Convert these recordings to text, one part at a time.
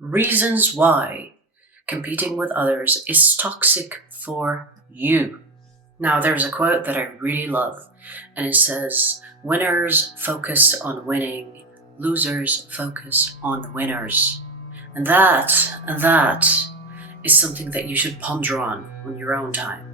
Reasons why competing with others is toxic for you. Now, there's a quote that I really love, and it says, "Winners focus on winning, losers focus on winners." And that is something that you should ponder on your own time.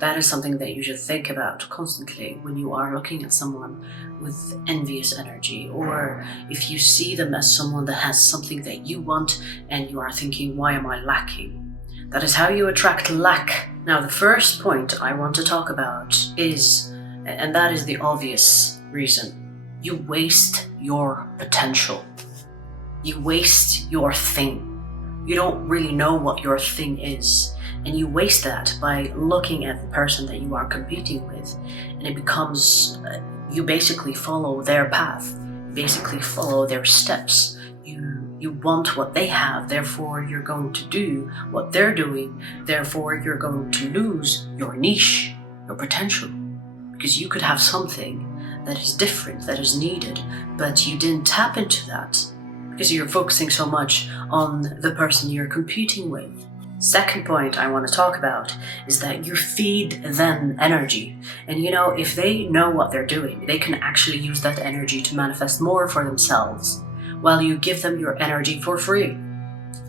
That is something that you should think about constantly when you are looking at someone with envious energy, or if you see them as someone that has something that you want and you are thinking, why am I lacking? That is how you attract lack. Now, the first point I want to talk about is, and that is the obvious reason, you waste your potential. You waste your thing. You don't really know what your thing is. And you waste that by looking at the person that you are competing with. And it becomes, you basically follow their path, basically follow their steps. You want what they have, therefore you're going to do what they're doing, therefore you're going to lose your niche, your potential. Because you could have something that is different, that is needed, but you didn't tap into that because you're focusing so much on the person you're competing with. Second point I want to talk about is that you feed them energy. And if they know what they're doing, they can actually use that energy to manifest more for themselves, while you give them your energy for free.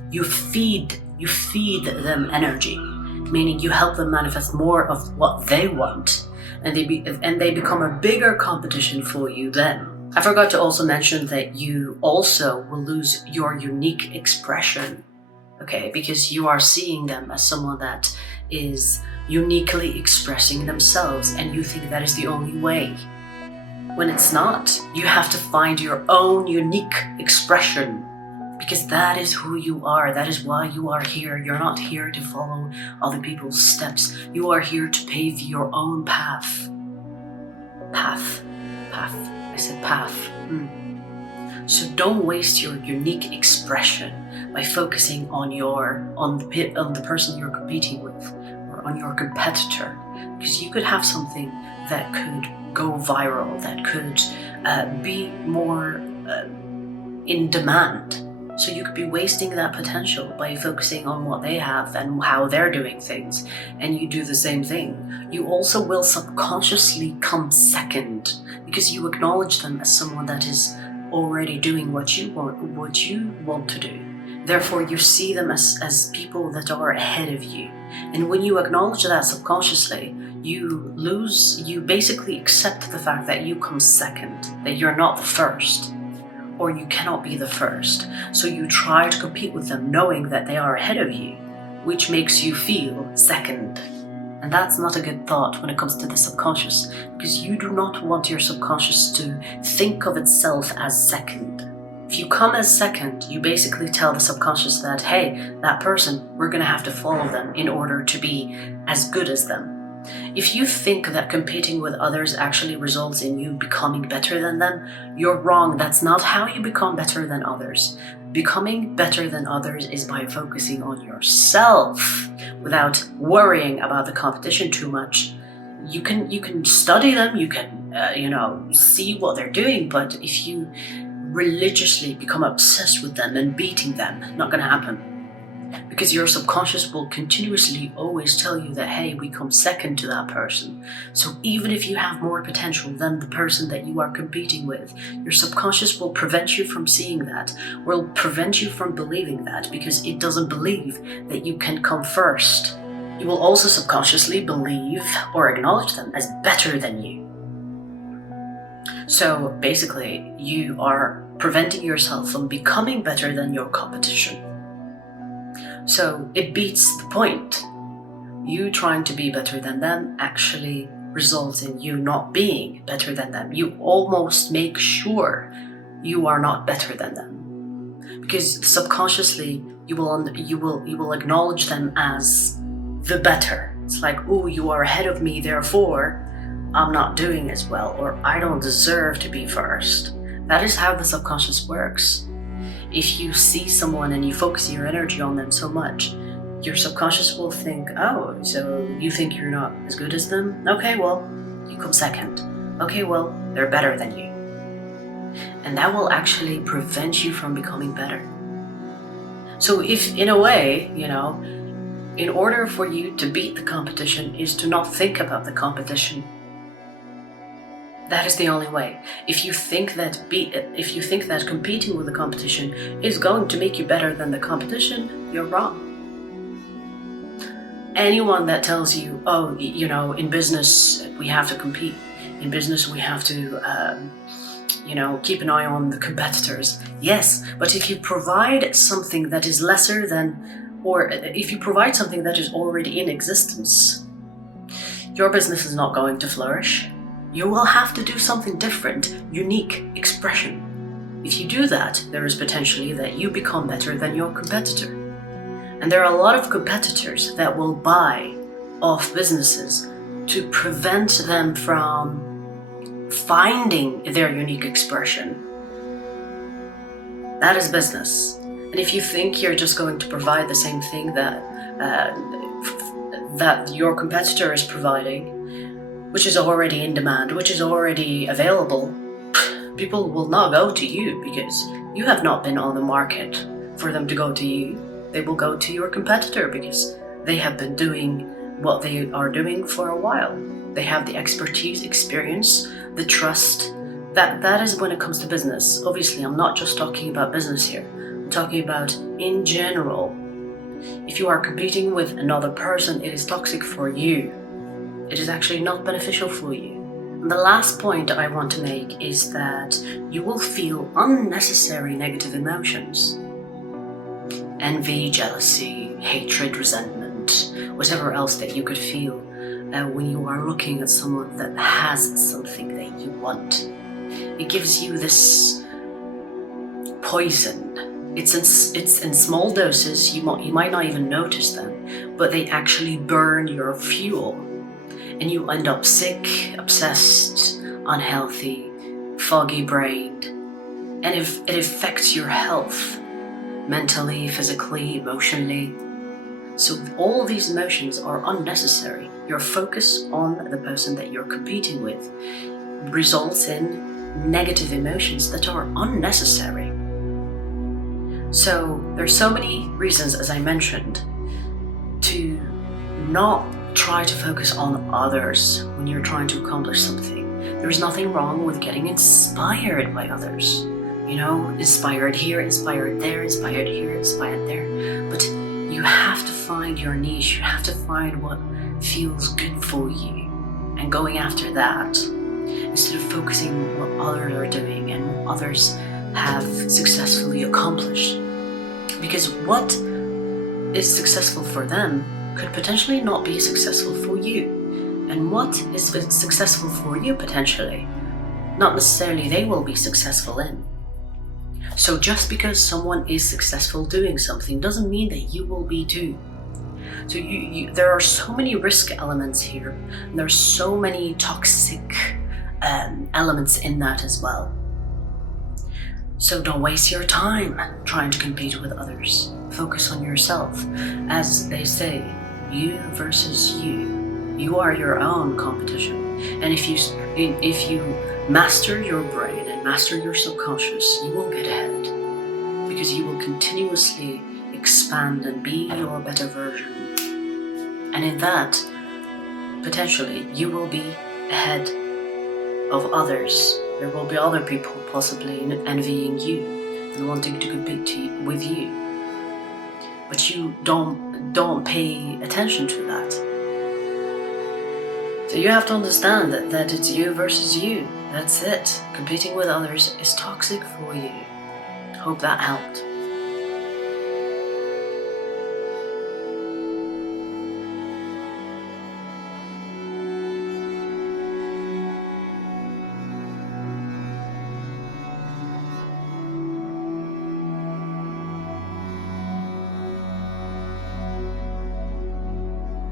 You feed them energy, meaning you help them manifest more of what they want, and they become a bigger competition for you then. I forgot to also mention that you also will lose your unique expression. Okay, because you are seeing them as someone that is uniquely expressing themselves, and you think that is the only way. When it's not, you have to find your own unique expression, because that is who you are. That is why you are here. You're not here to follow other people's steps. You are here to pave your own path. Path. I said path. So don't waste your unique expression by focusing on the person you're competing with, or on your competitor, because you could have something that could go viral, that could be more in demand. So you could be wasting that potential by focusing on what they have and how they're doing things, and you do the same thing. You also will subconsciously come second because you acknowledge them as someone that is already doing what you want to do. Therefore, you see them as people that are ahead of you. And when you acknowledge that subconsciously, you basically accept the fact that you come second, that you're not the first, or you cannot be the first. So you try to compete with them knowing that they are ahead of you, which makes you feel second. And that's not a good thought when it comes to the subconscious, because you do not want your subconscious to think of itself as second. If you come as second, you basically tell the subconscious that, hey, that person, we're going to have to follow them in order to be as good as them. If you think that competing with others actually results in you becoming better than them, you're wrong. That's not how you become better than others. Becoming better than others is by focusing on yourself without worrying about the competition too much. You can study them, you can see what they're doing, but if you religiously become obsessed with them and beating them, not going to happen. Because your subconscious will continuously always tell you that, hey, we come second to that person. So even if you have more potential than the person that you are competing with, your subconscious will prevent you from seeing that, will prevent you from believing that, because it doesn't believe that you can come first. You will also subconsciously believe or acknowledge them as better than you. So basically, you are preventing yourself from becoming better than your competition. So it beats the point. You trying to be better than them actually results in you not being better than them. You almost make sure you are not better than them, because subconsciously you will acknowledge them as the better. It's like, oh, you are ahead of me, therefore I'm not doing as well, or I don't deserve to be first. That is how the subconscious works. If you see someone and you focus your energy on them so much, your subconscious will think, oh, so you think you're not as good as them? Okay, well, you come second. Okay, well, they're better than you. And that will actually prevent you from becoming better. So if, in a way, in order for you to beat the competition is to not think about the competition. That is the only way. If you think that competing with the competition is going to make you better than the competition, you're wrong. Anyone that tells you, oh, in business we have to compete, in business we have to, keep an eye on the competitors. Yes, but if you provide something that is lesser than, or if you provide something that is already in existence, your business is not going to flourish. You will have to do something different, unique expression. If you do that, there is potentially that you become better than your competitor. And there are a lot of competitors that will buy off businesses to prevent them from finding their unique expression. That is business. And if you think you're just going to provide the same thing that your competitor is providing, which is already in demand, which is already available, people will not go to you because you have not been on the market for them to go to you. They will go to your competitor because they have been doing what they are doing for a while. They have the expertise, experience, the trust. That is when it comes to business. Obviously, I'm not just talking about business here. I'm talking about in general. If you are competing with another person, it is toxic for you. It is actually not beneficial for you. And the last point I want to make is that you will feel unnecessary negative emotions. Envy, jealousy, hatred, resentment, whatever else that you could feel when you are looking at someone that has something that you want. It gives you this poison. It's in small doses, you might not even notice them, but they actually burn your fuel. And you end up sick, obsessed, unhealthy, foggy-brained, and it affects your health, mentally, physically, emotionally. So all of these emotions are unnecessary. Your focus on the person that you're competing with results in negative emotions that are unnecessary. So there's so many reasons, as I mentioned, to not try to focus on others when you're trying to accomplish something. There's nothing wrong with getting inspired by others. Inspired here, inspired there, inspired here, inspired there. But you have to find your niche. You have to find what feels good for you and going after that instead of focusing on what others are doing and what others have successfully accomplished. Because what is successful for them could potentially not be successful for you. And what is successful for you potentially, not necessarily they will be successful in. So just because someone is successful doing something doesn't mean that you will be too. So there are so many risk elements here, and there's so many toxic elements in that as well. So don't waste your time trying to compete with others. Focus on yourself. As they say, you versus you. You are your own competition. And if you master your brain and master your subconscious, you will get ahead. Because you will continuously expand and be your better version. And in that, potentially, you will be ahead of others. There will be other people possibly envying you and wanting to compete with you. But you don't pay attention to that. So you have to understand that it's you versus you. That's it. Competing with others is toxic for you. Hope that helped.